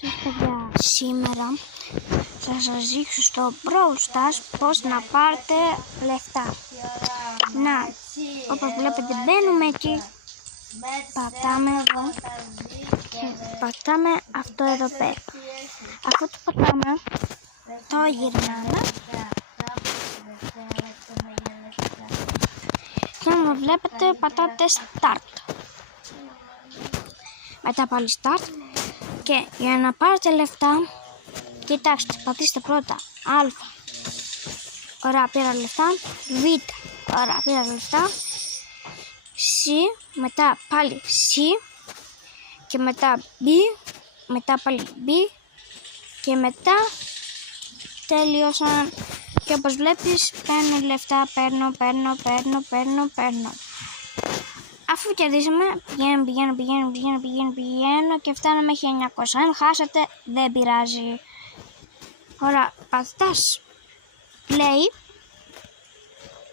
Γεια σας παιδιά. Σήμερα θα σας δείξω στο Brawl Stars πώς να πάρετε λεφτά. Να, όπως βλέπετε μπαίνουμε εκεί, πατάμε εδώ και πατάμε αυτό εδώ πέρα. Αφού το πατάμε, το γυρνάμε και μου βλέπετε πατάτε Start. Μετά πάλι Start. Και για να πάρετε λεφτά, κοιτάξτε, πατήστε πρώτα Α, ωραία πήρα λεφτά, Β, ωραία πήρα λεφτά, Σ, μετά πάλι Σ και μετά Β, μετά πάλι Β και μετά τελείωσαν. Και όπως βλέπεις παίρνω λεφτά, παίρνω. Αφού κερδίσαμε, πηγαίνω και φτάνουμε 1900. Αν χάσατε, δεν πειράζει. Ωραία, πατάς play,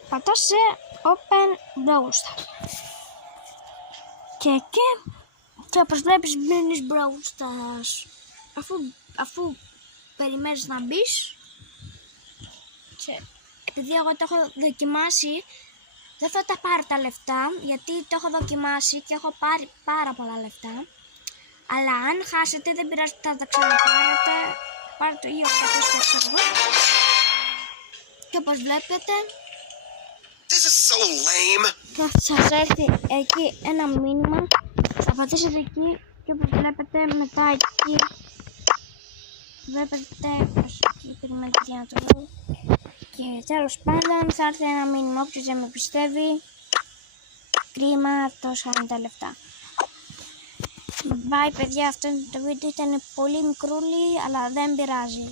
πατάς σε open Brawl Stars. Και όπως βλέπεις μπαίνεις Brawl Stars. Αφού περιμένεις να μπεις, και επειδή εγώ το έχω δοκιμάσει, δεν θα τα πάρω τα λεφτά, γιατί το έχω δοκιμάσει και έχω πάρει πάρα πολλά λεφτά. Αλλά αν χάσετε δεν πειράζει, θα τα ξαναπάρετε. Πάρετε το ίδιο 800 εγώ. Και όπως βλέπετε, This is so lame. θα σας έρθει εκεί ένα μήνυμα. Θα πατήσετε εκεί και όπως βλέπετε μετά εκεί, βλέπετε πως εκεί περιμένετε για να το δω. Και τέλος πάντων θα έρθει ένα μήνυμα, όποιος δεν με πιστεύει, κρίμα, αυτός χάνει τα λεφτά. Bye παιδιά, αυτό το βίντεο ήταν πολύ μικρούλι, αλλά δεν πειράζει.